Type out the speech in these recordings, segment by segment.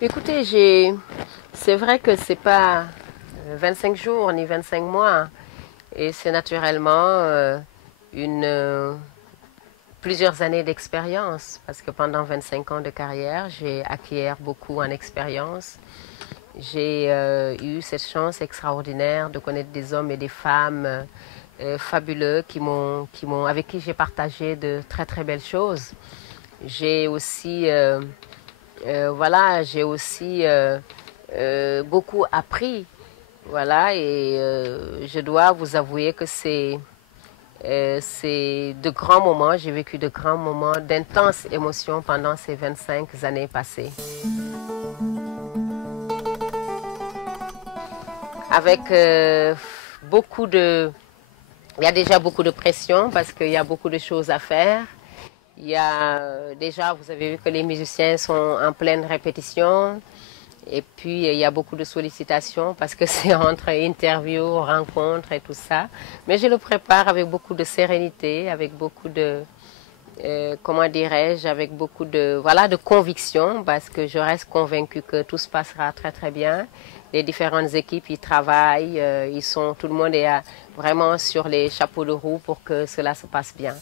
Écoutez, c'est vrai que c'est pas 25 jours ni 25 mois, et c'est naturellement plusieurs années d'expérience, parce que pendant 25 ans de carrière, j'ai acquis beaucoup en expérience. J'ai eu cette chance extraordinaire de connaître des hommes et des femmes fabuleux avec qui j'ai partagé de très très belles choses. J'ai aussi voilà, j'ai aussi beaucoup appris, voilà, et je dois vous avouer que c'est de grands moments, j'ai vécu de grands moments d'intenses émotions pendant ces 25 années passées. Avec beaucoup de... Il y a déjà beaucoup de pression parce qu'il y a beaucoup de choses à faire. Il y a déjà, vous avez vu que les musiciens sont en pleine répétition. Et puis, il y a beaucoup de sollicitations parce que c'est entre interviews, rencontres et tout ça. Mais je le prépare avec beaucoup de sérénité, avec beaucoup de, comment dirais-je, avec beaucoup de, voilà, de conviction, parce que je reste convaincue que tout se passera très très bien. Les différentes équipes, ils travaillent, tout le monde est vraiment sur les chapeaux de roue pour que cela se passe bien.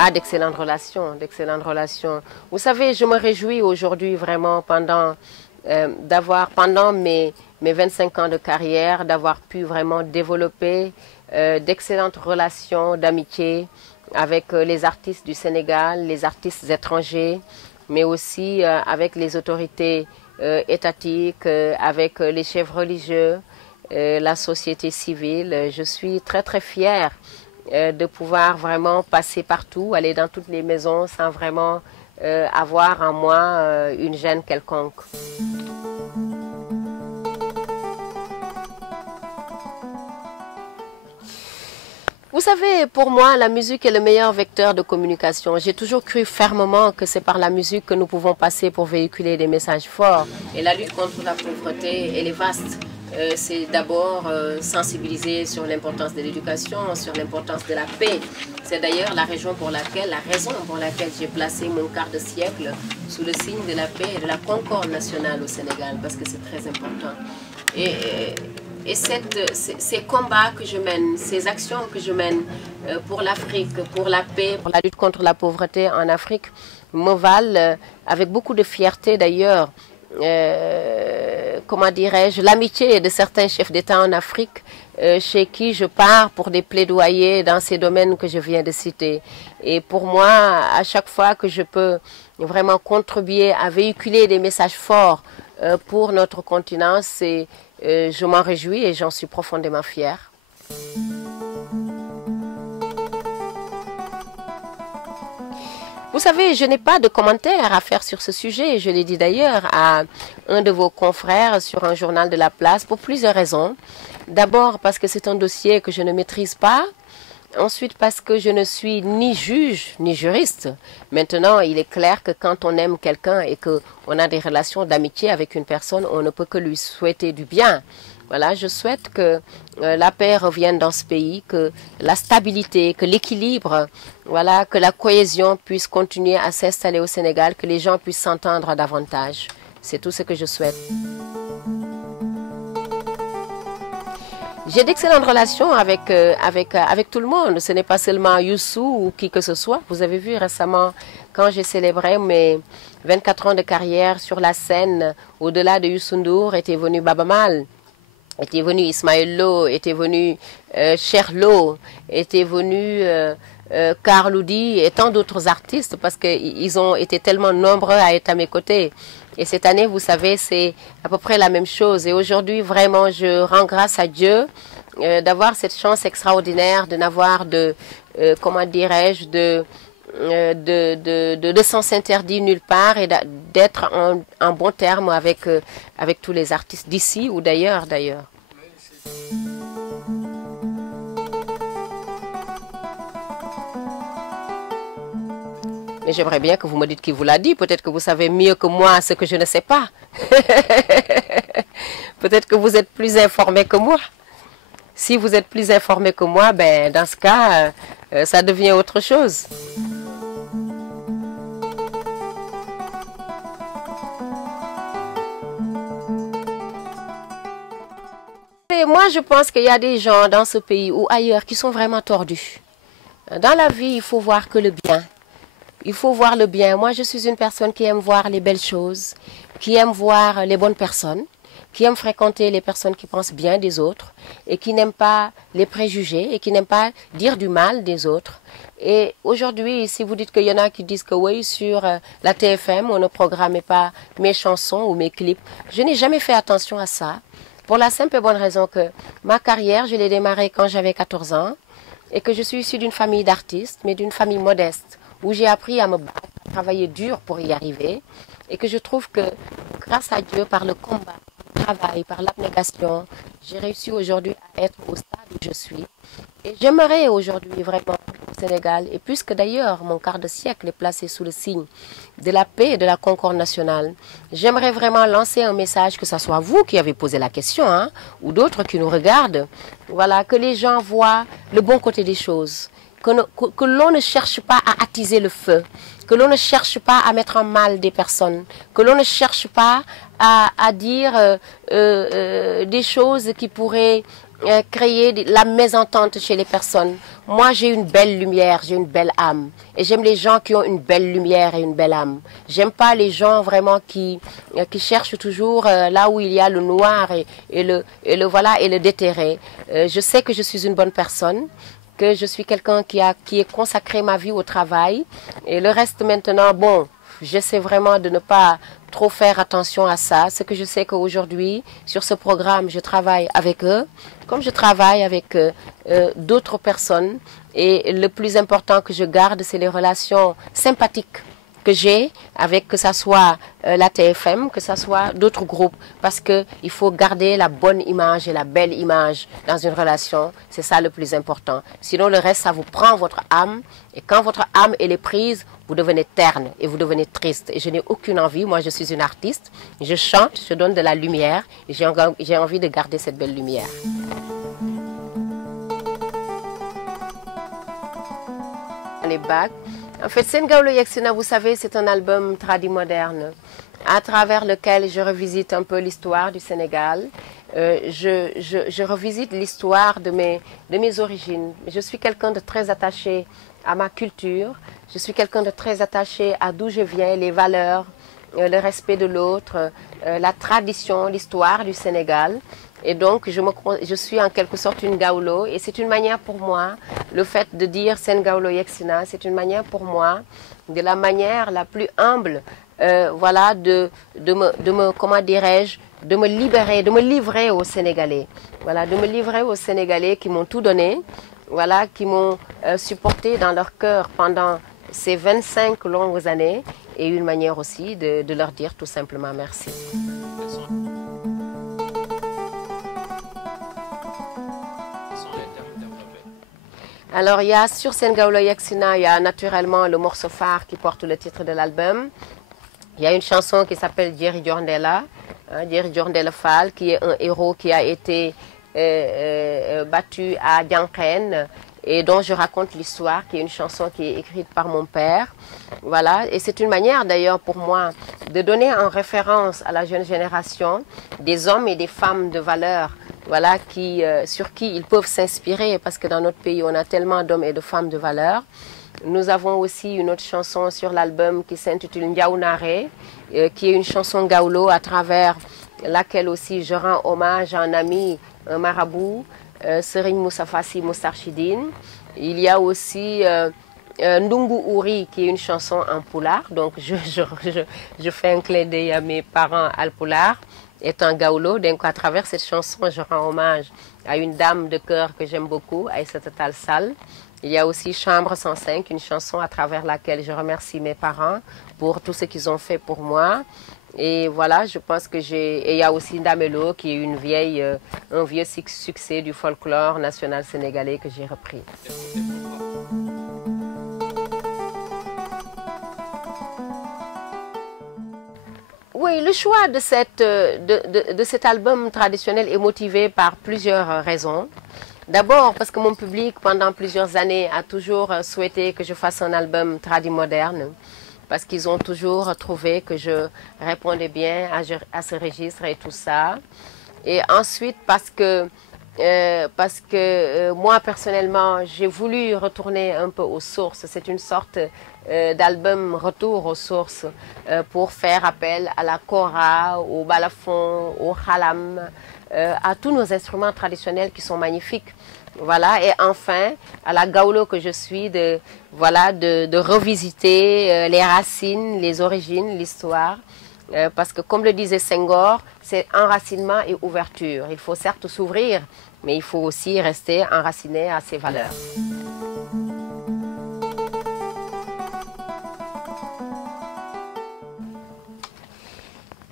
Ah, d'excellentes relations, d'excellentes relations. Vous savez, je me réjouis aujourd'hui vraiment pendant mes 25 ans de carrière, d'avoir pu vraiment développer d'excellentes relations d'amitié avec les artistes du Sénégal, les artistes étrangers, mais aussi avec les autorités étatiques, avec les chefs religieux, la société civile. Je suis très très fière de pouvoir vraiment passer partout, aller dans toutes les maisons sans vraiment avoir en moi une gêne quelconque. Vous savez, pour moi, la musique est le meilleur vecteur de communication. J'ai toujours cru fermement que c'est par la musique que nous pouvons passer pour véhiculer des messages forts. Et la lutte contre la pauvreté, elle est vaste. C'est d'abord sensibiliser sur l'importance de l'éducation, sur l'importance de la paix. C'est d'ailleurs la raison pour laquelle j'ai placé mon quart de siècle sous le signe de la paix et de la concorde nationale au Sénégal, parce que c'est très important. Et ces combats que je mène, ces actions que je mène pour l'Afrique, pour la paix, pour la lutte contre la pauvreté en Afrique, me valent avec beaucoup de fierté d'ailleurs, comment dirais-je, l'amitié de certains chefs d'État en Afrique chez qui je pars pour des plaidoyers dans ces domaines que je viens de citer. Et pour moi, à chaque fois que je peux vraiment contribuer à véhiculer des messages forts pour notre continent, je m'en réjouis et j'en suis profondément fière. Vous savez, je n'ai pas de commentaires à faire sur ce sujet. Je l'ai dit d'ailleurs à un de vos confrères sur un journal de la place pour plusieurs raisons. D'abord parce que c'est un dossier que je ne maîtrise pas. Ensuite parce que je ne suis ni juge ni juriste. Maintenant, il est clair que quand on aime quelqu'un et qu'on a des relations d'amitié avec une personne, on ne peut que lui souhaiter du bien. Voilà, je souhaite que la paix revienne dans ce pays, que la stabilité, que l'équilibre, voilà, que la cohésion puisse continuer à s'installer au Sénégal, que les gens puissent s'entendre davantage. C'est tout ce que je souhaite. J'ai d'excellentes relations avec tout le monde. Ce n'est pas seulement Youssou ou qui que ce soit. Vous avez vu récemment, quand j'ai célébré mes 24 ans de carrière sur la scène, au-delà de Youssou N'Dour, était venu Baba Mal. Était venu Ismaël Lo, était venu Cher Lo, était venu Carloudi et tant d'autres artistes parce qu'ils ont été tellement nombreux à être à mes côtés. Et cette année, vous savez, c'est à peu près la même chose. Et aujourd'hui, vraiment, je rends grâce à Dieu d'avoir cette chance extraordinaire, de n'avoir de, comment dirais-je, de sens interdit nulle part et d'être en bon terme avec tous les artistes d'ici ou d'ailleurs. Mais j'aimerais bien que vous me dites qui vous l'a dit. Peut-être que vous savez mieux que moi ce que je ne sais pas. Peut-être que vous êtes plus informé que moi. Si vous êtes plus informé que moi, ben, dans ce cas, ça devient autre chose. Et moi, je pense qu'il y a des gens dans ce pays ou ailleurs qui sont vraiment tordus. Dans la vie, il faut voir que le bien. Il faut voir le bien. Moi, je suis une personne qui aime voir les belles choses, qui aime voir les bonnes personnes, qui aime fréquenter les personnes qui pensent bien des autres et qui n'aiment pas les préjugés et qui n'aiment pas dire du mal des autres. Et aujourd'hui, si vous dites qu'il y en a qui disent que oui, sur la TFM, on ne programmait pas mes chansons ou mes clips, je n'ai jamais fait attention à ça. Pour la simple et bonne raison que ma carrière, je l'ai démarrée quand j'avais 14 ans et que je suis issue d'une famille d'artistes, mais d'une famille modeste, où j'ai appris à me battre, à travailler dur pour y arriver, et que je trouve que grâce à Dieu, par le combat, par le travail, par l'abnégation, j'ai réussi aujourd'hui à être au stade où je suis. Et j'aimerais aujourd'hui vraiment au Sénégal, et puisque d'ailleurs mon quart de siècle est placé sous le signe de la paix et de la concorde nationale, j'aimerais vraiment lancer un message, que ce soit vous qui avez posé la question, hein, ou d'autres qui nous regardent, voilà, que les gens voient le bon côté des choses. Que l'on ne cherche pas à attiser le feu, que l'on ne cherche pas à mettre en mal des personnes, que l'on ne cherche pas à dire des choses qui pourraient créer la mésentente chez les personnes. Moi, j'ai une belle lumière, j'ai une belle âme. Et j'aime les gens qui ont une belle lumière et une belle âme. J'aime pas les gens vraiment qui cherchent toujours là où il y a le noir et le déterré. Je sais que je suis une bonne personne, que je suis quelqu'un qui est consacré ma vie au travail. Et le reste maintenant, bon, j'essaie vraiment de ne pas trop faire attention à ça. Ce que je sais qu'aujourd'hui, sur ce programme, je travaille avec eux, comme je travaille avec d'autres personnes. Et le plus important que je garde, c'est les relations sympathiques que j'ai avec, que ce soit la TFM, que ce soit d'autres groupes, parce qu'il faut garder la bonne image et la belle image dans une relation, c'est ça le plus important. Sinon le reste, ça vous prend votre âme, et quand votre âme elle est prise, vous devenez terne et vous devenez triste. Et je n'ai aucune envie, moi je suis une artiste, je chante, je donne de la lumière, et j'ai envie de garder cette belle lumière. Les bacs. En fait, Sen Gawlo Yegsina, vous savez, c'est un album tradi moderne à travers lequel je revisite un peu l'histoire du Sénégal. Je revisite l'histoire de mes origines. Je suis quelqu'un de très attaché à ma culture. Je suis quelqu'un de très attaché à d'où je viens, les valeurs, le respect de l'autre, la tradition, l'histoire du Sénégal. Et donc, je suis en quelque sorte une Gawlo. Et c'est une manière pour moi, le fait de dire Sen Gawlo Yegsina, c'est une manière pour moi, de la manière la plus humble, voilà, comment dirais-je, de me libérer, de me livrer aux Sénégalais. Voilà, de me livrer aux Sénégalais qui m'ont tout donné, voilà, qui m'ont supporté dans leur cœur pendant ces 25 longues années. Et une manière aussi de leur dire tout simplement merci. Alors, il y a sur Sen Gawlo Yegsina, il y a naturellement le morceau phare qui porte le titre de l'album. Il y a une chanson qui s'appelle Djeri Djorndella, Djeri Djorndella Fall, qui est un héros qui a été battu à Diankhène et dont je raconte l'histoire, qui est une chanson qui est écrite par mon père. Voilà, et c'est une manière d'ailleurs pour moi de donner en référence à la jeune génération des hommes et des femmes de valeur, voilà, sur qui ils peuvent s'inspirer, parce que dans notre pays, on a tellement d'hommes et de femmes de valeur. Nous avons aussi une autre chanson sur l'album qui s'intitule Ndiaounare, qui est une chanson Gawlo à travers laquelle aussi je rends hommage à un ami, un marabout, Serigne Moustapha Sy Moustarchidine. Il y a aussi Ndungu Ouri, qui est une chanson en poulard, donc je fais un clin d'œil à mes parents alpoulard, étant Gawlo. Donc à travers cette chanson, je rends hommage à une dame de cœur que j'aime beaucoup, Aïssata Tall Sall. Il y a aussi Chambre 105, une chanson à travers laquelle je remercie mes parents pour tout ce qu'ils ont fait pour moi. Et voilà, je pense que et il y a aussi Ndamelo, qui est un vieux succès du folklore national sénégalais que j'ai repris. Oui, le choix de cet album traditionnel est motivé par plusieurs raisons. D'abord parce que mon public, pendant plusieurs années, a toujours souhaité que je fasse un album tradimoderne, parce qu'ils ont toujours trouvé que je répondais bien à ce registre et tout ça. Et ensuite parce que moi, personnellement, j'ai voulu retourner un peu aux sources. C'est une sorte d'album retour aux sources pour faire appel à la kora, au balafon, au khalam, à tous nos instruments traditionnels qui sont magnifiques. Voilà, et enfin, à la Gawlo que je suis, de revisiter les racines, les origines, l'histoire. Parce que comme le disait Senghor, c'est enracinement et ouverture. Il faut certes s'ouvrir, mais il faut aussi rester enraciné à ses valeurs.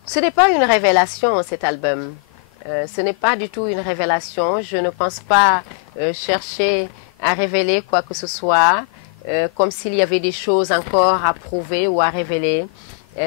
Ce n'est pas une révélation, cet album. Ce n'est pas du tout une révélation. Je ne pense pas chercher à révéler quoi que ce soit, comme s'il y avait des choses encore à prouver ou à révéler.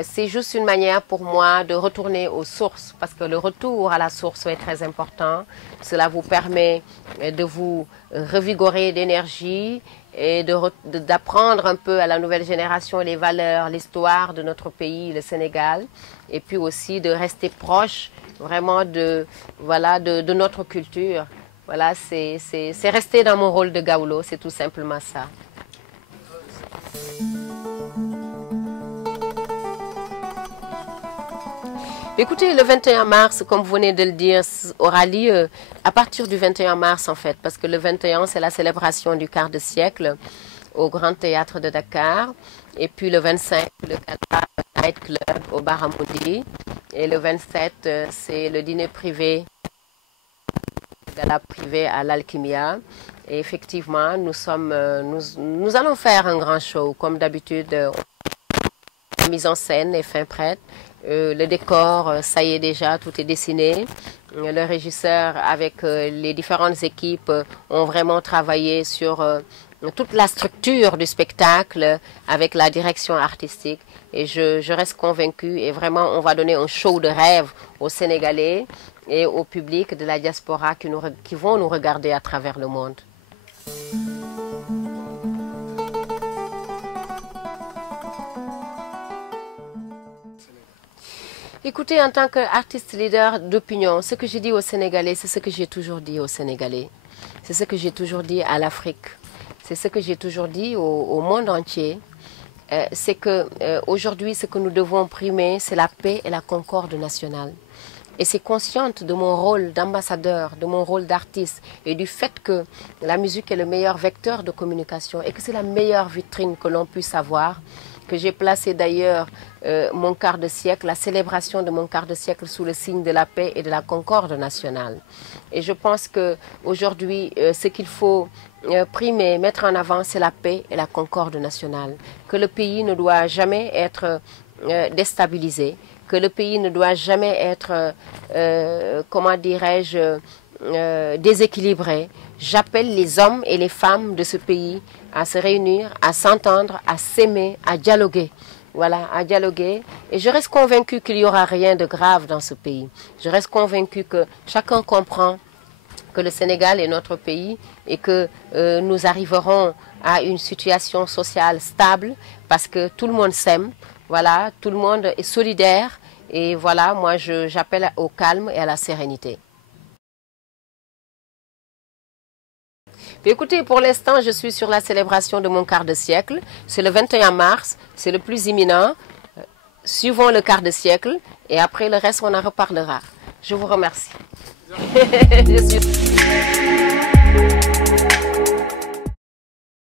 C'est juste une manière pour moi de retourner aux sources, parce que le retour à la source est très important. Cela vous permet de vous revigorer d'énergie et d'apprendre un peu à la nouvelle génération les valeurs, l'histoire de notre pays, le Sénégal, et puis aussi de rester proche vraiment de notre culture. Voilà, c'est rester dans mon rôle de Gawlo, c'est tout simplement ça. Écoutez, le 21 mars, comme vous venez de le dire, aura lieu à partir du 21 mars en fait, parce que le 21 c'est la célébration du quart de siècle au Grand Théâtre de Dakar, et puis le 25 le Qatar Night Club au Baramundi, et le 27 c'est le dîner privé, gala privé à l'Alchimia. Et effectivement, nous allons faire un grand show comme d'habitude. La mise en scène est fin prête. Le décor, ça y est déjà, tout est dessiné. Le régisseur avec les différentes équipes ont vraiment travaillé sur toute la structure du spectacle avec la direction artistique. Et je reste convaincue et vraiment on va donner un show de rêve aux Sénégalais et au public de la diaspora qui vont nous regarder à travers le monde. Écoutez, en tant qu'artiste leader d'opinion, ce que j'ai dit aux Sénégalais, c'est ce que j'ai toujours dit aux Sénégalais. C'est ce que j'ai toujours dit à l'Afrique. C'est ce que j'ai toujours dit au monde entier. C'est qu'aujourd'hui, ce que nous devons primer, c'est la paix et la concorde nationale. Et c'est consciente de mon rôle d'ambassadeur, de mon rôle d'artiste et du fait que la musique est le meilleur vecteur de communication et que c'est la meilleure vitrine que l'on puisse avoir, que j'ai placé d'ailleurs mon quart de siècle, la célébration de mon quart de siècle sous le signe de la paix et de la concorde nationale. Et je pense qu'aujourd'hui, ce qu'il faut primer, mettre en avant, c'est la paix et la concorde nationale. Que le pays ne doit jamais être déstabilisé, que le pays ne doit jamais être, comment dirais-je, déséquilibré. J'appelle les hommes et les femmes de ce pays à se réunir, à s'entendre, à s'aimer, à dialoguer. Voilà, à dialoguer. Et je reste convaincue qu'il n'y aura rien de grave dans ce pays. Je reste convaincue que chacun comprend que le Sénégal est notre pays et que nous arriverons à une situation sociale stable parce que tout le monde s'aime. Voilà, tout le monde est solidaire. Et voilà, moi j'appelle au calme et à la sérénité. Écoutez, pour l'instant, je suis sur la célébration de mon quart de siècle. C'est le 21 mars, c'est le plus imminent. Suivons le quart de siècle et après le reste, on en reparlera. Je vous remercie. Je suis...